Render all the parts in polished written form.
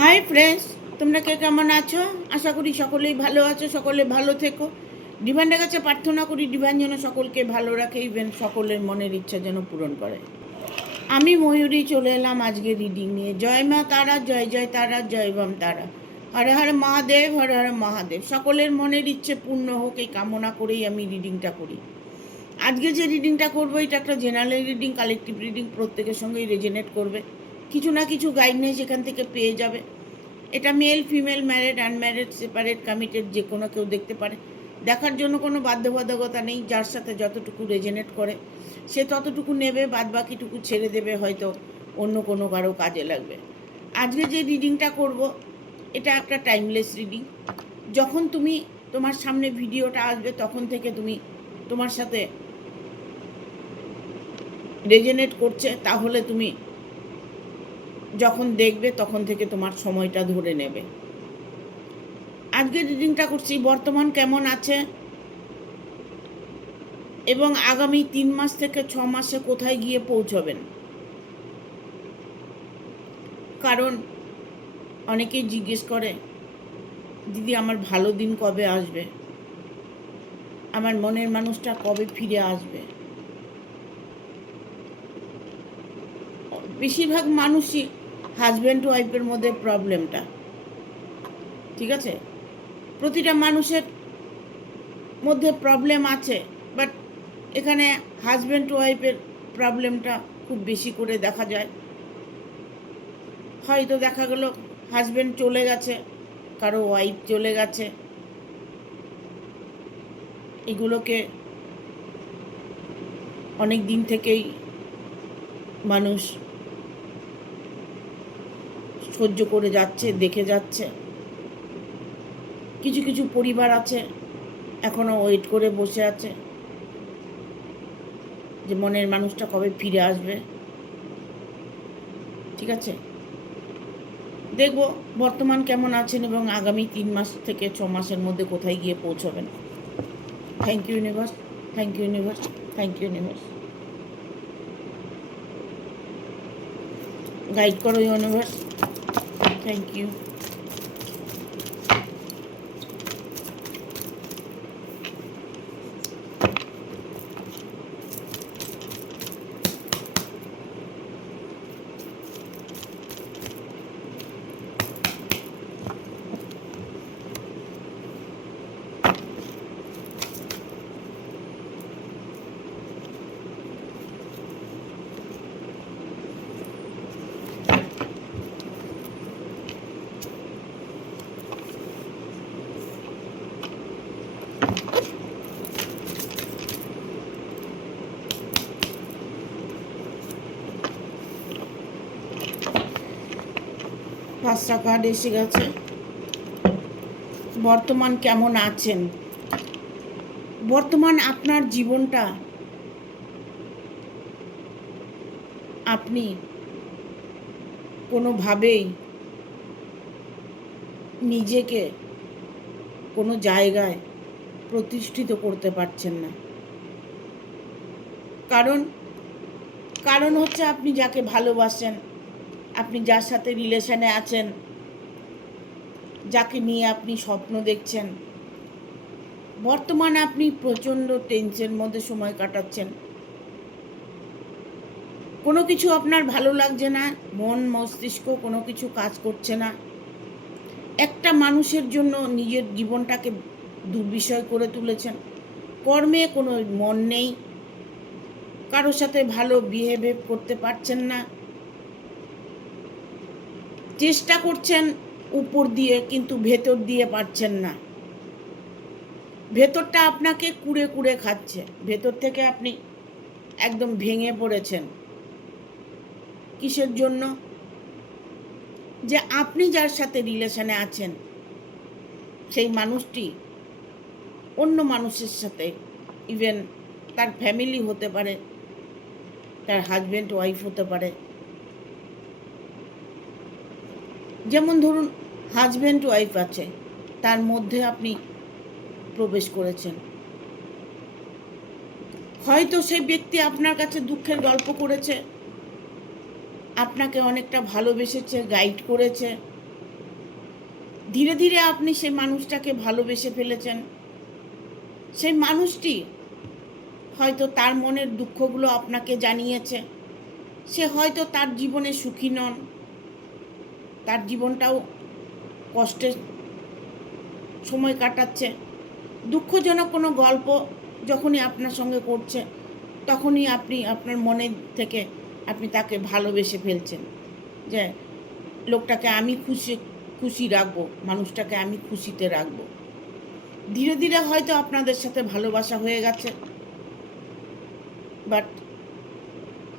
Hi friends, তোমরা কে কেমন আছো? আশা করি সকলেই ভালো আছো, সকলে ভালো থেকো। ডিভাইনের কাছে প্রার্থনা করি ডিভাইন যেন সকলকে ভালো রাখে, ইভেন সকলের মনের ইচ্ছা যেন পূরণ করে। আমি ময়ূরী চলে এলাম আজকে রিডিং নিয়ে। জয় মা তারা, জয় জয় তারা, জয় বাম তারা। হর হর মহাদেব, হর হর মহাদেব। সকলের মনের ইচ্ছে পূর্ণ হোক এই কামনা করেই আমি রিডিংটা করি। আজকে যে রিডিংটা করবো এটা একটা জেনারেল রিডিং, কালেকটিভ রিডিং, প্রত্যেকের সঙ্গেই রেজোনেট করবে। কিছু না কিছু গাইডনেস এখান থেকে পেয়ে যাবে। এটা male, female, married, unmarried, separate, committed, যে কোনো কেউ দেখতে পারে। দেখার জন্য কোনো বাধ্যবাধকতা নেই। যার সাথে যতটুকু রেজোনেট করে সে ততটুকু নেবে, বাদ বাকিটুকু ছেড়ে দেবে, হয়তো অন্য কোনো কারো কাজে লাগবে। আজকে যে রিডিংটা করব এটা একটা টাইমলেস রিডিং। যখন তুমি তোমার সামনে ভিডিওটা আসবে তখন থেকে তুমি তোমার সাথে রেজোনেট করছে, তাহলে তুমি যখন দেখবে তখন থেকে তোমার সময়টা ধরে নেবে। আজকে রিডিংটা করছি বর্তমান কেমন আছে এবং আগামী 3 মাস থেকে 6 মাসে কোথায় গিয়ে পৌঁছবেন। কারণ অনেকেই জিজ্ঞেস করে, দিদি আমার ভালো দিন কবে আসবে, আমার মনের মানুষটা কবে ফিরে আসবে। বেশিরভাগ মানুষই হাজব্যান্ড ওয়াইফের মধ্যে প্রবলেমটা, ঠিক আছে, প্রতিটা মানুষের মধ্যে প্রবলেম আছে, বাট এখানে হাজব্যান্ড ওয়াইফের প্রবলেমটা খুব বেশি করে দেখা যায়। হয়তো দেখা গেল হাজব্যান্ড চলে গেছে, কারো ওয়াইফ চলে গেছে। এগুলোকে অনেক দিন থেকেই মানুষ সহ্য করে যাচ্ছে, দেখে যাচ্ছে। কিছু কিছু পরিবার আছে এখনো ওয়েট করে বসে আছে যে মনের মানুষটা কবে ফিরে আসবে। ঠিক আছে, দেখব বর্তমান কেমন আছেন এবং আগামী 3 মাস থেকে 6 মাসের মধ্যে কোথায় গিয়ে পৌঁছবেন। Thank you universe, thank you universe, thank you universe. Guide করো ইউনিভার্স, থ্যাংক ইউ। পাঁচটা কার্ড এসে গেছে। বর্তমান কেমন আছেন, বর্তমান আপনার জীবনটা আপনি কোনোভাবেই নিজেকে কোনো জায়গায় প্রতিষ্ঠিত করতে পারছেন না। কারণ হচ্ছে আপনি যাকে ভালোবাসেন, আপনি যার সাথে রিলেশনে আছেন, যাকে নিয়ে আপনি স্বপ্ন দেখছেন, বর্তমানে আপনি প্রচণ্ড টেনশনের মধ্যে সময় কাটাচ্ছেন। কোনো কিছু আপনার ভালো লাগছে না, মন মস্তিষ্ক কোনো কিছু কাজ করছে না। একটা মানুষের জন্য নিজের জীবনটাকে দুর্বিষয় করে তুলেছেন। কর্মে কোনো মন নেই, কারোর সাথে ভালো বিহেভ করতে পারছেন না। চেষ্টা করছেন উপর দিয়ে, কিন্তু ভেতর দিয়ে পারছেন না। ভেতরটা আপনাকে কুড়ে কুড়ে খাচ্ছে, ভেতর থেকে আপনি একদম ভেঙে পড়েছেন। কিসের জন্য? যে আপনি যার সাথে রিলেশনে আছেন সেই মানুষটি অন্য মানুষের সাথে, ইভেন তার ফ্যামিলি হতে পারে, তার হাজব্যান্ড ওয়াইফ হতে পারে। যেমন ধরুন হাজব্যান্ড ওয়াইফ আছে, তার মধ্যে আপনি প্রবেশ করেছেন। হয়তো সেই ব্যক্তি আপনার কাছে দুঃখের গল্প করেছে, আপনাকে অনেকটা ভালোবেসেছে, গাইড করেছে, ধীরে ধীরে আপনি সেই মানুষটাকে ভালোবেসে ফেলেছেন। সেই মানুষটি হয়তো তার মনের দুঃখগুলো আপনাকে জানিয়েছে। সে হয়তো তার জীবনে সুখী নন, তার জীবনটাও কষ্টের সময় কাটাচ্ছে। দুঃখজনক কোনো গল্প যখনই আপনার সঙ্গে করছে, তখনই আপনি আপনার মনে থেকে আপনি তাকে ভালোবেসে ফেলছেন, যে লোকটাকে আমি খুশি রাখবো, মানুষটাকে আমি খুশিতে রাখবো। ধীরে ধীরে হয়তো আপনাদের সাথে ভালোবাসা হয়ে গেছে, বাট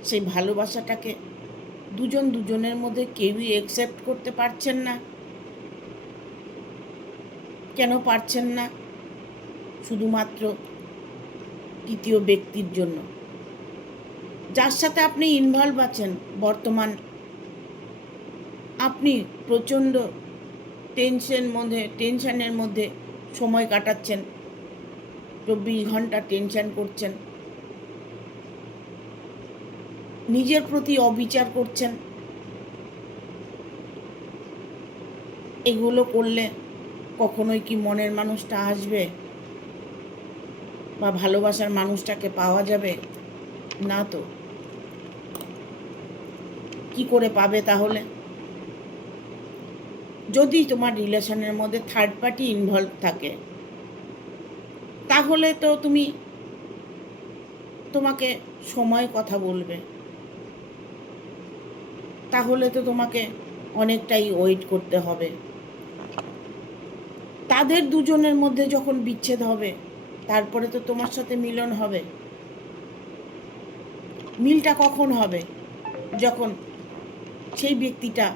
সেই ভালোবাসাটাকে দুজনের মধ্যে কেউই অ্যাকসেপ্ট করতে পারছেন না। কেন পারছেন না? শুধুমাত্র তৃতীয় ব্যক্তির জন্য, যার সাথে আপনি ইনভলভ আছেন। বর্তমান আপনি প্রচণ্ড টেনশনের মধ্যে সময় কাটাচ্ছেন, 24 ঘন্টা টেনশন করছেন, নিজের প্রতি অবিচার করছেন। এগুলো করলে কখনোই কি মনের মানুষটা আসবে বা ভালোবাসার মানুষটাকে পাওয়া যাবে? না তো। কি করে পাবে তাহলে? যদি তোমার রিলেশনের মধ্যে থার্ড পার্টি ইনভলভ থাকে, তাহলে তো তোমাকে সময় কথা বলবে, তাহলে তো তোমাকে অনেকটাই ওয়েট করতে হবে। তাদের দুজনের মধ্যে যখন বিচ্ছেদ হবে, তারপরে তো তোমার সাথে মিলন হবে। মিলটা কখন হবে? যখন সেই ব্যক্তিটা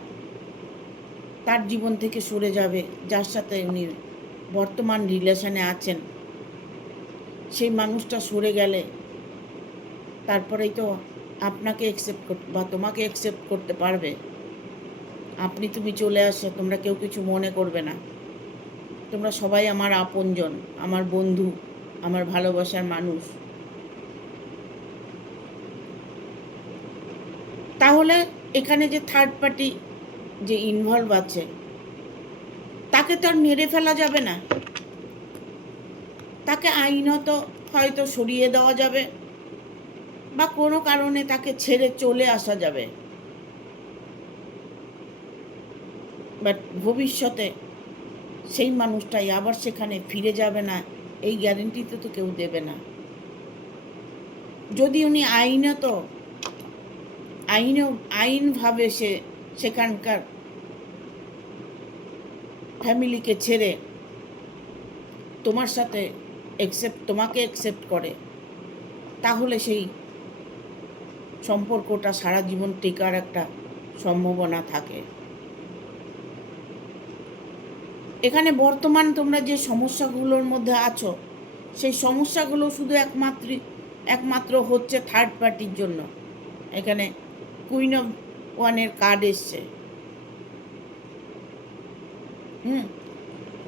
তার জীবন থেকে সরে যাবে, যার সাথে উনি বর্তমান রিলেশনে আছেন। সেই মানুষটা সরে গেলে তারপরেই তো আপনাকে অ্যাকসেপ্ট করতে বা তোমাকে অ্যাকসেপ্ট করতে পারবে। তুমি চলে আসো, তোমরা কেউ কিছু মনে করবে না, তোমরা সবাই আমার আপনজন, আমার বন্ধু, আমার ভালোবাসার মানুষ। তাহলে এখানে যে থার্ড পার্টি যে ইনভলভ আছে, তাকে তো আর মেরে ফেলা যাবে না। তাকে আইনত হয়তো সরিয়ে দেওয়া যাবে, বা কোনো কারণে তাকে ছেড়ে চলে আসা যাবে, বাট ভবিষ্যতে সেই মানুষটাই আবার সেখানে ফিরে যাবে না, এই গ্যারেন্টিতে তো কেউ দেবে না। যদি উনি আইনভাবে সেখানকার ফ্যামিলিকে ছেড়ে তোমাকে অ্যাকসেপ্ট করে, তাহলে সেই সম্পর্কটা সারা জীবন টেকার একটা সম্ভাবনা থাকে। এখানে বর্তমান তোমরা যে সমস্যাগুলোর মধ্যে আছো, সেই সমস্যাগুলো শুধু একমাত্র হচ্ছে থার্ড পার্টির জন্য। এখানে কুইন অফ ওয়ানের কার্ড এসছে।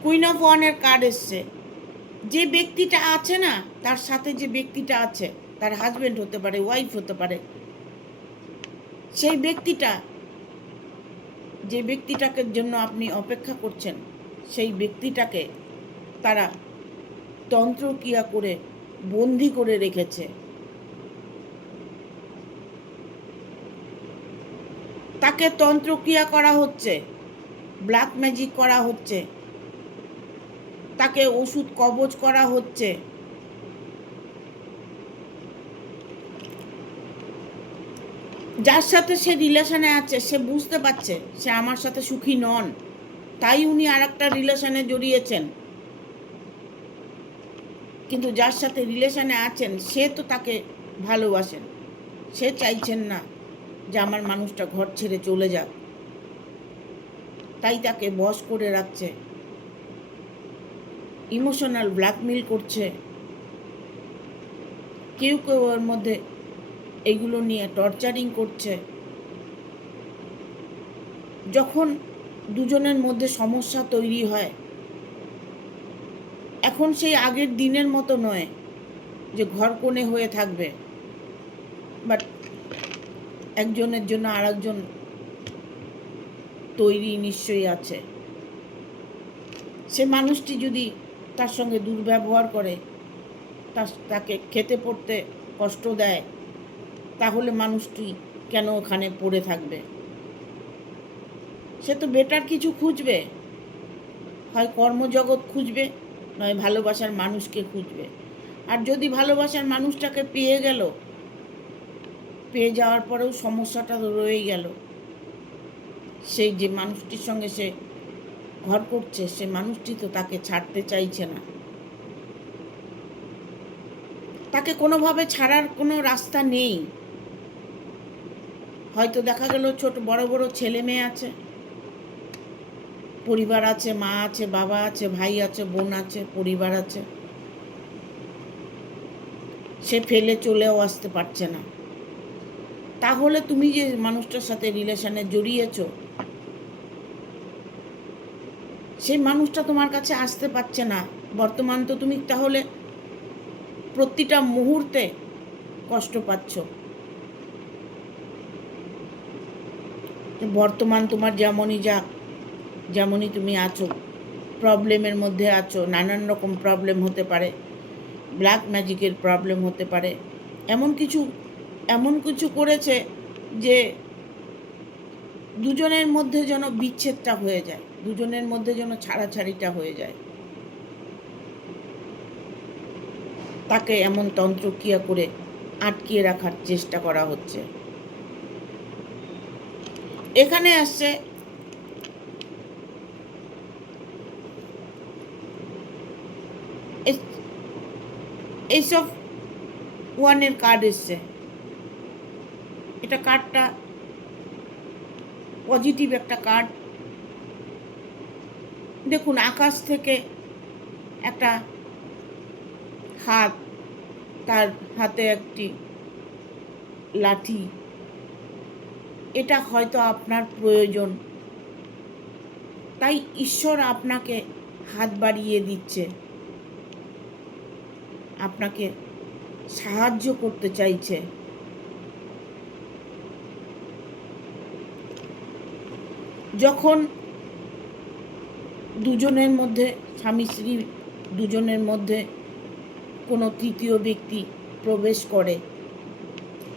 কুইন অফ ওয়ানের কার্ড এসছে। যে ব্যক্তিটা আছে না, তার সাথে যে ব্যক্তিটা আছে, তার হাজবেন্ড হতে পারে, ওয়াইফ হতে পারে, সেই যে ব্যক্তিটাকে জন্য আপনি অপেক্ষা করছেন, সেই ব্যক্তিটাকে তারা তন্ত্রক্রিয়া করে বন্দি করে রেখেছে। তাকে তন্ত্রক্রিয়া করা হচ্ছে, ব্ল্যাক ম্যাজিক করা হচ্ছে, তাকে ওষুধ কবজ করা হচ্ছে। যার সাথে সে রিলেশনে আছে, সে বুঝতে পারছে সে আমার সাথে সুখী নন, তাই উনি আর একটা রিলেশনে জড়িয়েছেন। কিন্তু যার সাথে রিলেশনে আছেন, সে তো তাকে ভালোবাসেন, সে চাইছেন না যে আমার মানুষটা ঘর ছেড়ে চলে যাক, তাই তাকে বশ করে রাখছে, ইমোশনাল ব্ল্যাকমেল করছে। কেউ ওর মধ্যে এগুলো নিয়ে টর্চারিং করছে। যখন দুজনের মধ্যে সমস্যা তৈরি হয়, এখন সেই আগের দিনের মতো নয় যে ঘর কোণে হয়ে থাকবে, বাট একজনের জন্য আরেকজন তৈরি নিশ্চয়ই আছে। সে মানুষটি যদি তার সঙ্গে দুর্ব্যবহার করে, তাকে খেতে পড়তে কষ্ট দেয়, তাহলে মানুষটি কেন ওখানে পড়ে থাকবে? সে তো বেটার কিছু খুঁজবে, হয় কর্মজগৎ খুঁজবে, নয় ভালোবাসার মানুষকে খুঁজবে। আর যদি ভালোবাসার মানুষটাকে পেয়ে গেল, পেয়ে যাওয়ার পরেও সমস্যাটা রয়ে গেল, সেই যে মানুষটির সঙ্গে সে ঘর করছে, সে মানুষটি তো তাকে ছাড়তে চাইছে না। তাকে কোনোভাবে ছাড়ার কোনো রাস্তা নেই। হয়তো দেখা গেল ছোট বড় বড় ছেলে মেয়ে আছে, পরিবার আছে, মা আছে, বাবা আছে, ভাই আছে, বোন আছে, পরিবার আছে, সে ফেলে চলেও আসতে পারছে না। তাহলে তুমি যে মানুষটার সাথে রিলেশনে জড়িয়েছ, সেই মানুষটা তোমার কাছে আসতে পারছে না। বর্তমান তো তুমি তাহলে প্রতিটা মুহূর্তে কষ্ট পাচ্ছ। বর্তমান তোমার যেমনই তুমি আছো, প্রবলেমের মধ্যে আছো, নানান রকম প্রবলেম হতে পারে, ব্ল্যাক ম্যাজিকের প্রবলেম হতে পারে, এমন কিছু করেছে যে দুজনের মধ্যে যেন বিচ্ছেদটা হয়ে যায়, দুজনের মধ্যে যেন ছাড়াছাড়িটা হয়ে যায়। তাকে এমন তন্ত্রক্রিয়া করে আটকিয়ে রাখার চেষ্টা করা হচ্ছে। এখানে আসছে এইসব ওয়ানের কার্ড এসছে। এটা কার্ডটা পজিটিভ একটা কার্ড। দেখুন, আকাশ থেকে একটা হাত, তার হাতে একটি লাঠি। এটা হয়তো আপনার প্রয়োজন, তাই ঈশ্বর আপনাকে হাত বাড়িয়ে দিচ্ছে, আপনাকে সাহায্য করতে চাইছে। যখন দুজনের মধ্যে, স্বামী স্ত্রী দুজনের মধ্যে কোনো তৃতীয় ব্যক্তি প্রবেশ করে,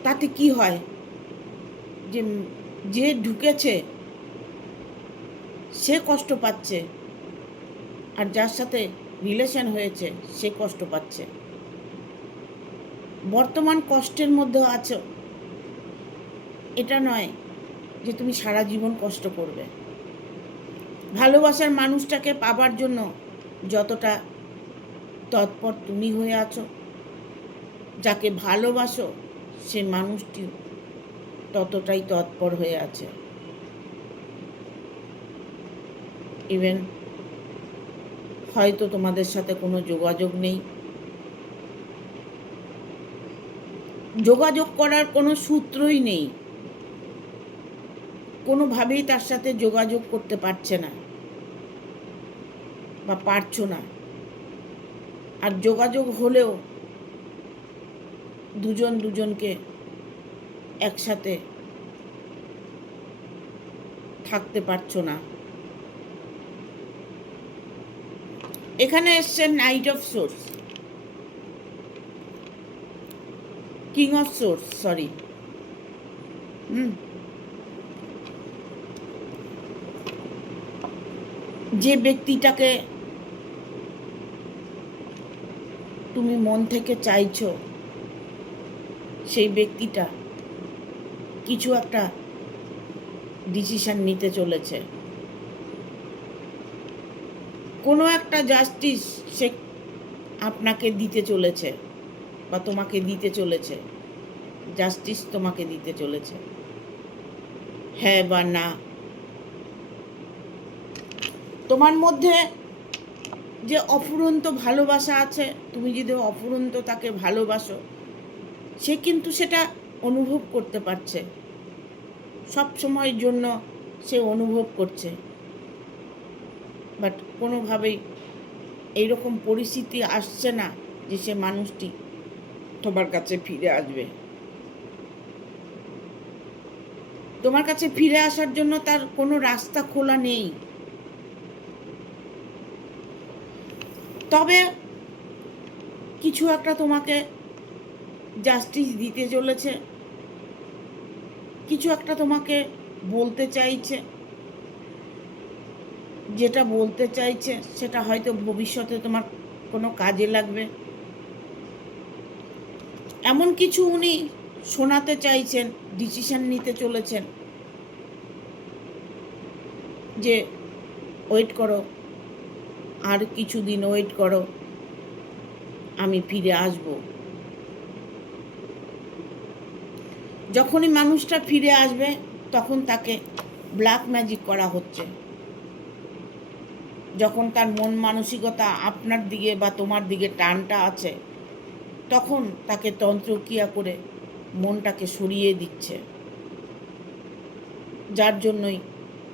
তাতে কি হয়? যে ঢুকেছে সে কষ্ট পাচ্ছে, আর যার সাথে রিলেশন হয়েছে সে কষ্ট পাচ্ছে। বর্তমান কষ্টের মধ্যে আছো, এটা নয় যে তুমি সারা জীবন কষ্ট করবে। ভালোবাসার মানুষটাকে পাবার জন্য যতটা তৎপর তুমি হয়ে আছো, যাকে ভালোবাসো সে মানুষটি ততটাই তৎপর হয়ে আছে। ইভেন হয়তো তোমাদের সাথে কোনো যোগাযোগ নেই, যোগাযোগ করার কোনো সূত্রই নেই, কোনোভাবেই তার সাথে যোগাযোগ করতে পারছে না বা পারছো না। আর যোগাযোগ হলেও দুজনকে একসাথে থাকতে পারছো না। এখানে এসছে night of swords, king of swords, sorry. যে ব্যক্তিটাকে তুমি মন থেকে চাইছো, সেই ব্যক্তিটা কিছু একটা ডিসিশন নিতে চলেছে, কোনো একটা জাস্টিস সে আপনাকে দিতে চলেছে বা তোমাকে দিতে চলেছে। জাস্টিস তোমাকে দিতে চলেছে, হ্যাঁ বা না। তোমার মধ্যে যে অফুরন্ত ভালোবাসা আছে, তুমি যদি অফুরন্ত তাকে ভালোবাসো, সে কিন্তু সেটা অনুভব করতে পারছে, সব সময়ের জন্য সে অনুভব করছে। বাট কোনোভাবেই এইরকম পরিস্থিতি আসছে না যে সে মানুষটি তোমার কাছে ফিরে আসবে। তোমার কাছে ফিরে আসার জন্য তার কোনো রাস্তা খোলা নেই। তবে কিছু একটা তোমাকে জাস্টিস দিতে চলেছে, কিছু একটা তোমাকে বলতে চাইছে। যেটা বলতে চাইছে সেটা হয়তো ভবিষ্যতে তোমার কোনো কাজে লাগবে, এমন কিছু উনি শোনাতে চাইছেন, ডিসিশন নিতে চলেছেন যে ওয়েট করো, আর কিছুদিন ওয়েট করো, আমি ফিরে আসব। যখনই মানুষটা ফিরে আসবে তখন তাকে ব্ল্যাক ম্যাজিক করা হচ্ছে। যখন তার মন মানসিকতা আপনার দিকে বা তোমার দিকে টানটা আছে, তখন তাকে তন্ত্রক্রিয়া করে মনটাকে সরিয়ে দিচ্ছে, যার জন্যই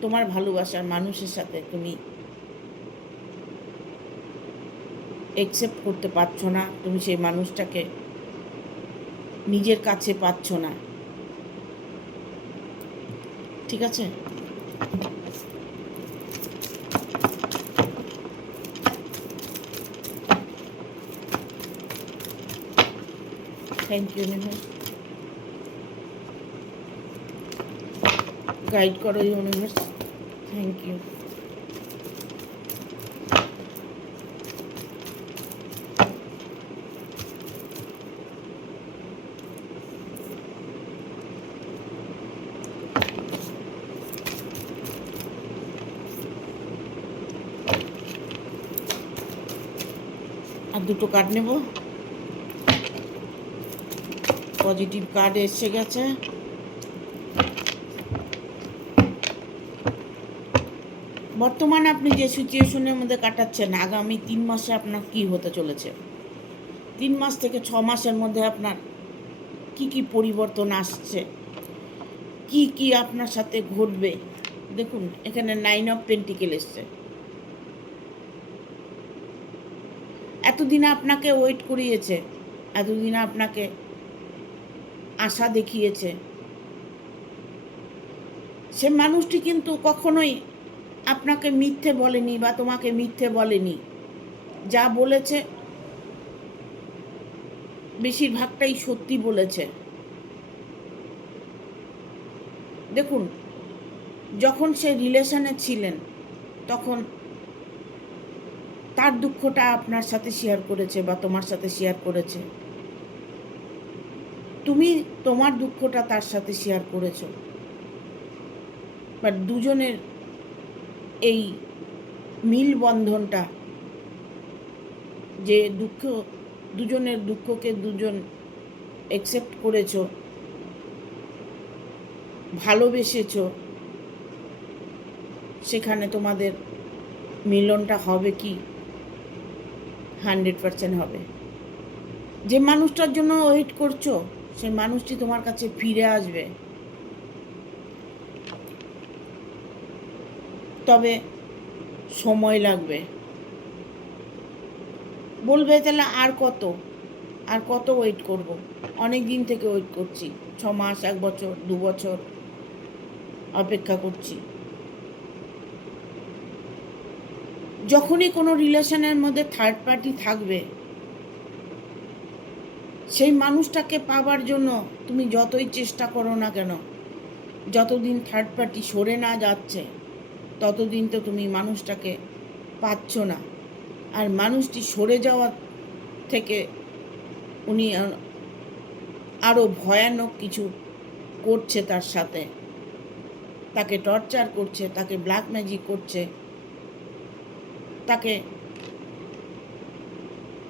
তোমার ভালোবাসার মানুষের সাথে তুমি অ্যাকসেপ্ট করতে পারছো না, তুমি সেই মানুষটাকে নিজের কাছে পাচ্ছ না। ঠিক আছে? থ্যাংক ইউ ইউনিভার্স, গাইড করো ইউনিভার্স, থ্যাংক ইউ। আর দুটো কার্ড নেব, পজিটিভ কার্ড এসে গেছে। বর্তমানে আপনি যে সিচুয়েশনের মধ্যে কাটাচ্ছেন, আগামী 3 মাসে আপনার কি হতে চলেছে, 3 মাস থেকে 6 মাসের মধ্যে আপনার কি কি পরিবর্তন আসছে, কি কি আপনার সাথে ঘটবে। দেখুন এখানে 9 অফ পেন্টিকেল এসছে। এতদিন আপনাকে ওয়েট করিয়েছে, এতদিন আপনাকে আশা দেখিয়েছে, সে মানুষটি কিন্তু কখনোই আপনাকে মিথ্যে বলেনি বা তোমাকে মিথ্যে বলেনি। যা বলেছে বেশিরভাগটাই সত্যি বলেছে। দেখুন যখন সে রিলেশনে ছিলেন তখন তার দুঃখটা আপনার সাথে শেয়ার করেছে বা তোমার সাথে শেয়ার করেছে, তুমি তোমার দুঃখটা তার সাথে শেয়ার করেছো। বাট দুজনের এই মিল বন্ধনটা, যে দুজনের দুঃখকে দুজন অ্যাকসেপ্ট করেছো, ভালোবেসেছো, সেখানে তোমাদের মিলনটা হবে কি 100% হবে। যে মানুষটার জন্য ওয়েট করছো সেই মানুষটি তোমার কাছে ফিরে আসবে, তবে সময় লাগবে। বলবে তাহলে আর কত ওয়েট করব, অনেক দিন থেকে ওয়েট করছি, 6 মাস, 1 বছর, 2 বছর অপেক্ষা করছি। যখনই কোনো রিলেশনের মধ্যে থার্ড পার্টি থাকবে, সেই মানুষটাকে পাবার জন্য তুমি যতই চেষ্টা করো না কেন, যতদিন থার্ড পার্টি সরে না যাচ্ছে ততদিন তো তুমি মানুষটাকে পাচ্ছ না। আর মানুষটি সরে যাওয়ার থেকে উনি আরও ভয়ানক কিছু করছে তার সাথে, তাকে টর্চার করছে, তাকে ব্ল্যাক ম্যাজিক করছে, তাকে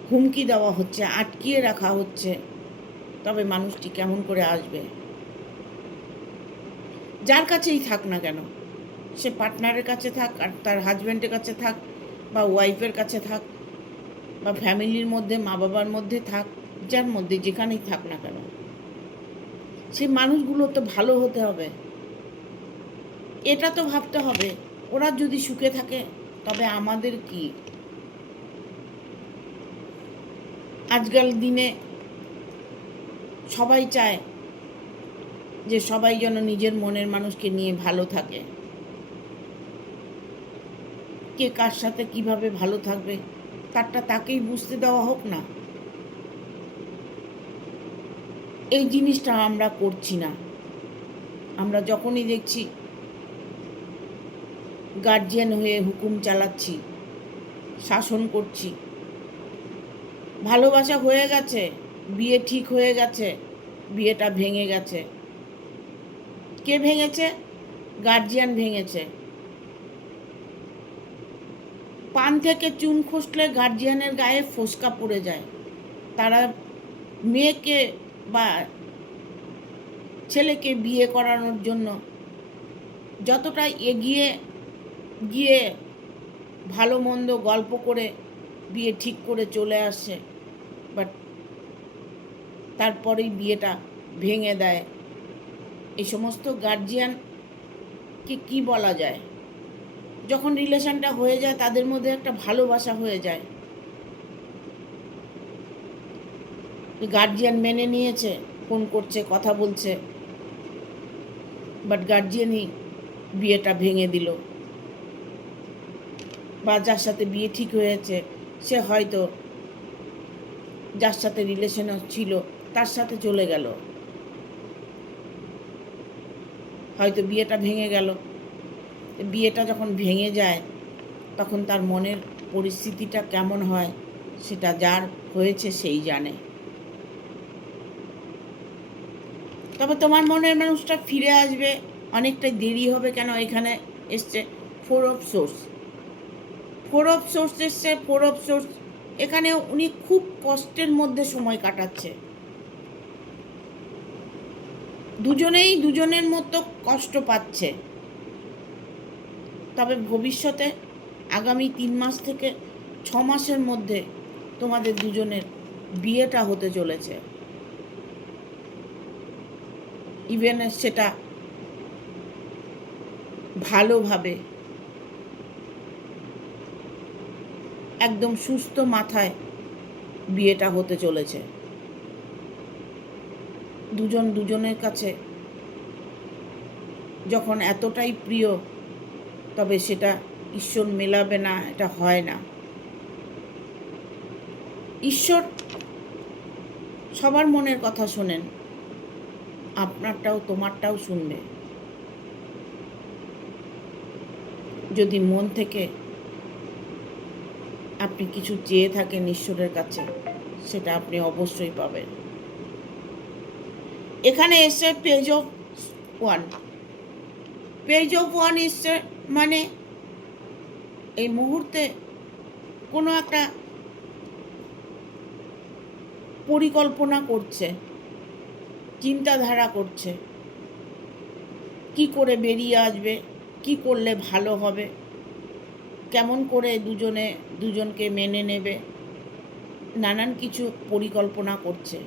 হুমকি দেওয়া হচ্ছে, আটকিয়ে রাখা হচ্ছে। তবে মানুষটি কেমন করে আসবে? যার কাছেই থাক না কেন, সে পার্টনারের কাছে থাক, আর তার হাজব্যান্ডের কাছে থাক, বা ওয়াইফের কাছে থাক, বা ফ্যামিলির মধ্যে মা বাবার মধ্যে থাক, যার মধ্যে যেখানেই থাক না কেন, সেই মানুষগুলো তো ভালো হতে হবে। এটা তো ভাবতে হবে ওরা যদি সুখে থাকে তবে আমাদের কি। আজকাল দিনে সবাই চায় যে সবাই যেন নিজের মনের মানুষকে নিয়ে ভালো থাকে। কে কার সাথে কিভাবে ভালো থাকবে তারটা তাকেই বুঝতে দেওয়া হোক না। এই জিনিসটা আমরা করছি না। আমরা যখনই দেখছি গার্জিয়ান হয়ে হুকুম চালাচ্ছি, শাসন করছি, ভালোবাসা হয়ে গেছে, বিয়ে ঠিক হয়ে গেছে, বিয়েটা ভেঙে গেছে। কে ভেঙেছে? গার্জিয়ান ভেঙেছে। পান থেকে চুন খসলে গার্জিয়ানের গায়ে ফোসকা পড়ে যায়। তারা মেয়েকে বা ছেলেকে বিয়ে করানোর জন্য যতটা এগিয়ে গিয়ে ভালো মন্দ গল্প করে বিয়ে ঠিক করে চলে আসে, বাট তারপরেই বিয়েটা ভেঙে দেয়। এই সমস্ত গার্জিয়ানকে কি বলা যায়? যখন রিলেশনটা হয়ে যায় তাদের মধ্যে একটা ভালোবাসা হয়ে যায়, গার্জিয়ান মেনে নিয়েছে, ফোন করছে, কথা বলছে, বাট গার্জিয়ানই বিয়েটা ভেঙে দিল। বা যার সাথে বিয়ে ঠিক হয়েছে সে হয়তো যার সাথে রিলেশন ছিল তার সাথে চলে গেল, হয়তো বিয়েটা ভেঙে গেল। বিয়েটা যখন ভেঙে যায় তখন তার মনের পরিস্থিতিটা কেমন হয় সেটা যার হয়েছে সেই জানে। তবে তোমার মনের মানুষটা ফিরে আসবে, অনেকটাই দেরি হবে। কেন? এখানে এসছে four of swords. Four of swords এসছে। ফোর অফ সোর্স এখানে উনি খুব কষ্টের মধ্যে সময় কাটাচ্ছে। দুজনেই দুজনের মতো কষ্ট পাচ্ছে। তবে ভবিষ্যতে আগামী 3 মাস থেকে 6 মাসের মধ্যে তোমাদের দুজনের বিয়েটা হতে চলেছে। ইভেন সেটা ভালোভাবে, একদম সুস্থ মাথায় বিয়েটা হতে চলেছে। দুজন দুজনের কাছে যখন এতটাই প্রিয়, তবে সেটা ঈশ্বর মেলাবে না, এটা হয় না। ঈশ্বর সবার মনের কথা শোনেন, আপনারটাও তোমারটাও শুনবে। যদি মন থেকে আপনি কিছু চেয়ে থাকেন ঈশ্বরের কাছে, সেটা আপনি অবশ্যই পাবেন। এখানে এসে পেজ অফ 1। পেজ অফ 1 এসছে মানে এই মুহূর্তে কোনো একটা পরিকল্পনা করছে, চিন্তাধারা করছে, কি করে বেরিয়ে আসবে, কি করলে ভালো হবে, কেমন করে দুজনে দুজনকে মেনে নেবে, নানান কিছু পরিকল্পনা করছে,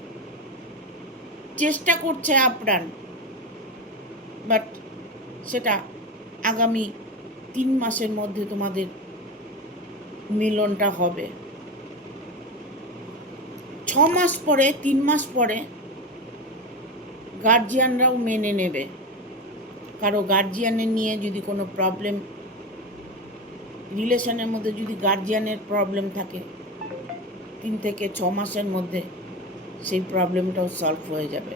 চেষ্টা করছে আপ্রাণ। বাট সেটা আগামী 3 মাসের মধ্যে তোমাদের মিলনটা হবে। 6 মাস পরে, 3 মাস পরে গার্জিয়ানরাও মেনে নেবে। কারো গার্জিয়ানের নিয়ে যদি কোনো প্রবলেম, রিলেশনের মধ্যে যদি গার্জিয়ানের প্রবলেম থাকে, 3 থেকে 6 মাসের মধ্যে সেই প্রবলেমটাও সলভ হয়ে যাবে।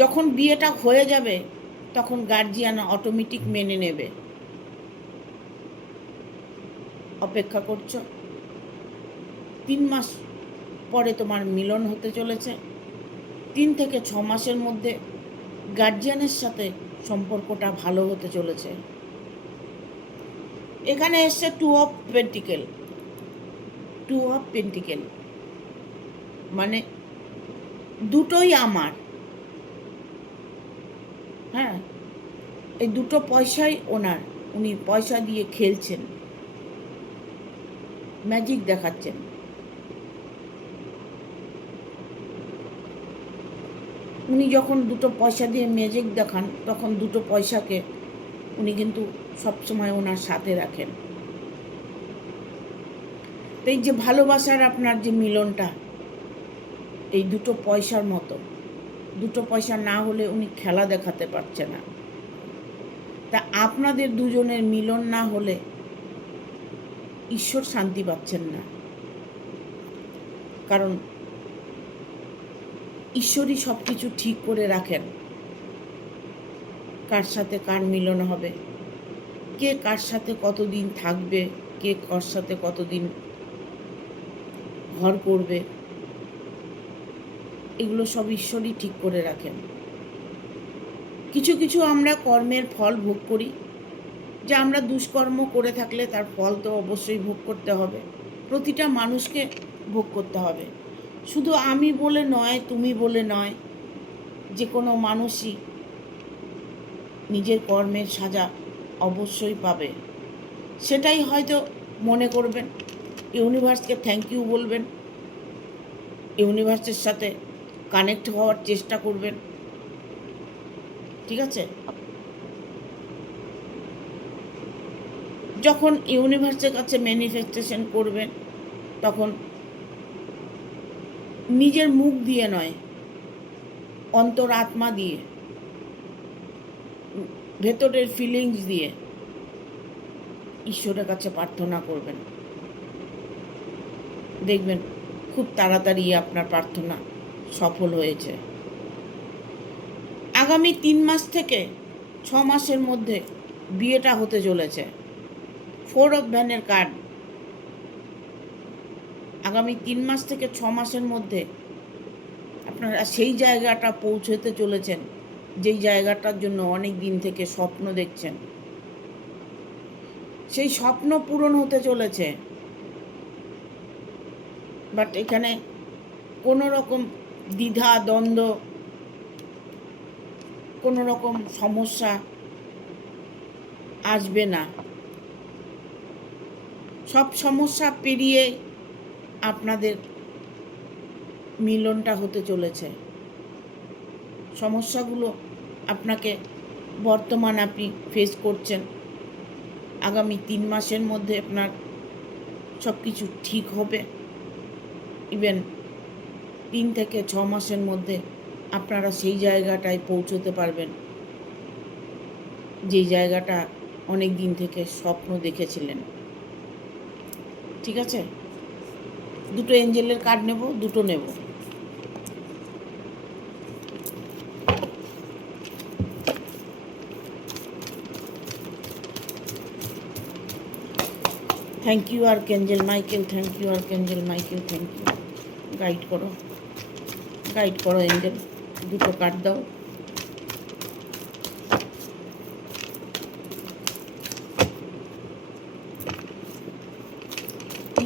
যখন বিয়েটা হয়ে যাবে তখন গার্জিয়ান অটোমেটিক মেনে নেবে। অপেক্ষা করছো, 3 মাস পরে তোমার মিলন হতে চলেছে। 3 থেকে 6 মাসের মধ্যে গার্জিয়ানের সাথে সম্পর্কটা ভালো হতে চলেছে। এখানে এসছে 2 অফ পেন্টিকেল। 2 অফ পেন্টিকেল মানে দুটোই আমার। হ্যাঁ, এই দুটো পয়সাই ওনার। উনি পয়সা দিয়ে খেলছেন, ম্যাজিক দেখাচ্ছেন। উনি যখন দুটো পয়সা দিয়ে ম্যাজিক দেখান তখন দুটো পয়সাকে উনি কিন্তু সবসময় ওনার সাথে রাখেন। তো এই যে ভালোবাসার আপনার যে মিলনটা, এই দুটো পয়সার মতো। দুটো পয়সা না হলে উনি খেলা দেখাতে পারছে না। তা আপনাদের দুজনের মিলন না হলে ঈশ্বর শান্তি পাচ্ছেন না, কারণ ঈশ্বরই সব কিছু ঠিক করে রাখেন। কার সাথে কার মিলন হবে, কে কার সাথে কতদিন থাকবে, কে কার সাথে কতদিন ঘর করবে, এগুলো সব ঈশ্বরই ঠিক করে রাখেন। কিছু কিছু আমরা কর্মের ফল ভোগ করি, যে আমরা দুষ্কর্ম করে থাকলে তার ফল তো অবশ্যই ভোগ করতে হবে, প্রতিটা মানুষকে ভোগ করতে হবে। শুধু আমি বলে নয়, তুমি বলে নয়, যে কোনো মানুষই নিজের কর্মের সাজা অবশ্যই পাবে। সেটাই হয়তো মনে করবেন, ইউনিভার্সকে থ্যাংক ইউ বলবেন, ইউনিভার্সের সাথে কানেক্ট হওয়ার চেষ্টা করবেন, ঠিক আছে? যখন ইউনিভার্সের কাছে ম্যানিফেস্টেশন করবেন, তখন নিজের মুখ দিয়ে নয়, অন্তর আত্মা দিয়ে, ভেতরের ফিলিংস দিয়ে ঈশ্বরের কাছে প্রার্থনা করবেন। দেখবেন খুব তাড়াতাড়ি আপনার প্রার্থনা সফল হয়েছে। আগামী 3 মাস থেকে 6 মাসের মধ্যে বিয়েটা হতে চলেছে। 4 অফ ভ্যানের কার্ড। আগামী 3 মাস থেকে 6 মাসের মধ্যে আপনারা সেই জায়গাটা পৌঁছতে চলেছেন, যেই জায়গাটার জন্য অনেক দিন থেকে স্বপ্ন দেখছেন। সেই স্বপ্ন পূরণ হতে চলেছে, বাট এখানে কোনো রকম দ্বিধা দ্বন্দ্ব, কোনো রকম সমস্যা আসবে না। সব সমস্যা পেরিয়ে আপনাদের মিলনটা হতে চলেছে। সমস্যাগুলো আপনাকে বর্তমান আপনি ফেস করছেন, আগামী 3 মাসের মধ্যে আপনার সব কিছু ঠিক হবে। ইভেন 3 থেকে 6 মাসের মধ্যে আপনারা সেই জায়গাটায় পৌঁছতে পারবেন, যেই জায়গাটা অনেক দিন থেকে স্বপ্ন দেখেছিলেন। ঠিক আছে? দুটো এঞ্জেলের কার্ড নেব, দুটো নেব। Thank you archangel Michael, thank you archangel Michael, thank you. Guide করো, গাইড করো এঞ্জেল, দুটো কার্ড দাও।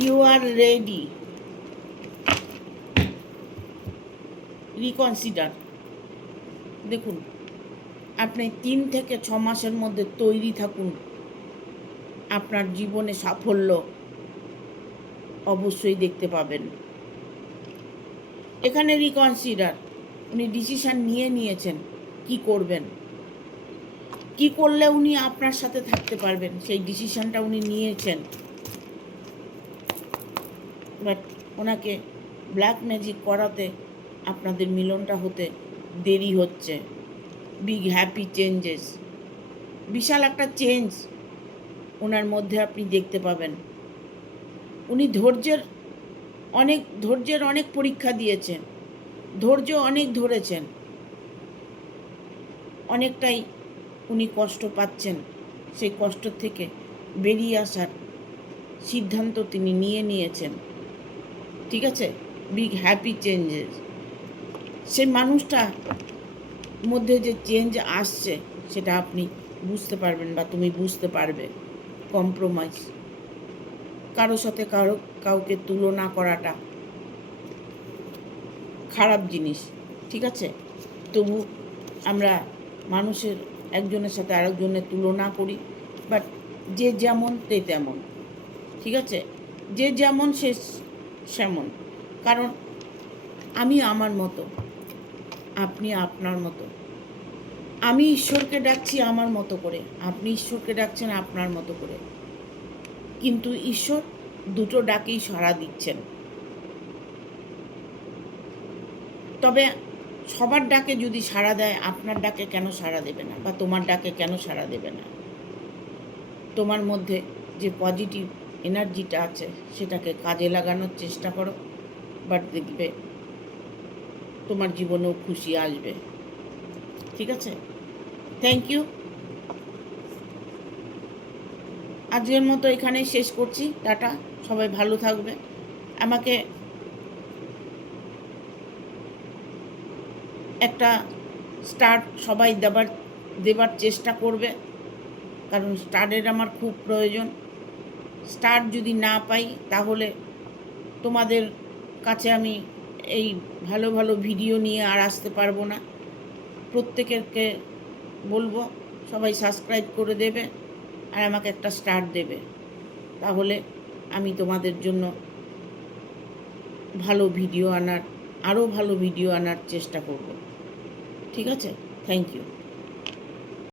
You are ready, reconsider. দেখুন, আপনি 3 থেকে 6 মাসের মধ্যে তৈরি থাকুন, আপনার জীবনে সাফল্য অবশ্যই দেখতে পাবেন। এখানে রিকনসিডার, উনি ডিসিশন নিয়েছেন কি করবেন, কি করলে উনি আপনার সাথে থাকতে পারবেন, সেই ডিসিশনটা উনি নিয়েছেন। বাট ওনাকে ব্ল্যাক ম্যাজিক করাতে আপনাদের মিলনটা হতে দেরি হচ্ছে। বিগ হ্যাপি চেঞ্জেস, বিশাল একটা চেঞ্জ ওনার মধ্যে আপনি দেখতে পাবেন। উনি ধৈর্যের অনেক পরীক্ষা দিয়েছেন, ধৈর্য অনেক ধরেছেন, অনেকটাই উনি কষ্ট পাচ্ছেন। সেই কষ্ট থেকে বেরিয়ে আসার সিদ্ধান্ত তিনি নিয়েছেন। ঠিক আছে? বিগ হ্যাপি চেঞ্জেস, সেই মানুষটার মধ্যে যে চেঞ্জ আসছে সেটা আপনি বুঝতে পারবেন বা তুমি বুঝতে পারবে। কম্প্রোমাইজ, কারো সাথে কাউকে তুলনা করাটা খারাপ জিনিস। ঠিক আছে? তবু আমরা মানুষের একজনের সাথে আরেকজনের তুলনা করি, বাট যে যেমন তে তেমন। ঠিক আছে? যে যেমন সে সেমন, কারণ আমি আমার মতো, আপনি আপনার মতো। আমি ঈশ্বরকে ডাকছি আমার মতো করে, আপনি ঈশ্বরকে ডাকছেন আপনার মতো করে, কিন্তু ঈশ্বর দুটো ডাকেই সাড়া দিচ্ছেন। তবে সবার ডাকে যদি সাড়া দেয়, আপনার ডাকে কেন সাড়া দেবে না, বা তোমার ডাকে কেন সাড়া দেবে না? তোমার মধ্যে যে পজিটিভ এনার্জিটা আছে সেটাকে কাজে লাগানোর চেষ্টা করো, বাট দেখবে তোমার জীবনেও খুশি আসবে। ঠিক আছে, থ্যাংক ইউ। আজকের মতো এখানেই শেষ করছি, টাটা, সবাই ভালো থাকবে। আমাকে একটা স্টার্ট সবাই দেবার চেষ্টা করবে, কারণ স্টারের আমার খুব প্রয়োজন। স্টার যদি না পাই তাহলে তোমাদের কাছে আমি এই ভালো ভালো ভিডিও নিয়ে আর আসতে পারবো না। প্রত্যেকেরকে বলবো সবাই সাবস্ক্রাইব করে দেবে আর আমাকে একটা স্টার দেবে, তাহলে আমি তোমাদের জন্য আরও ভালো ভিডিও আনার চেষ্টা করব। ঠিক আছে, থ্যাংক ইউ।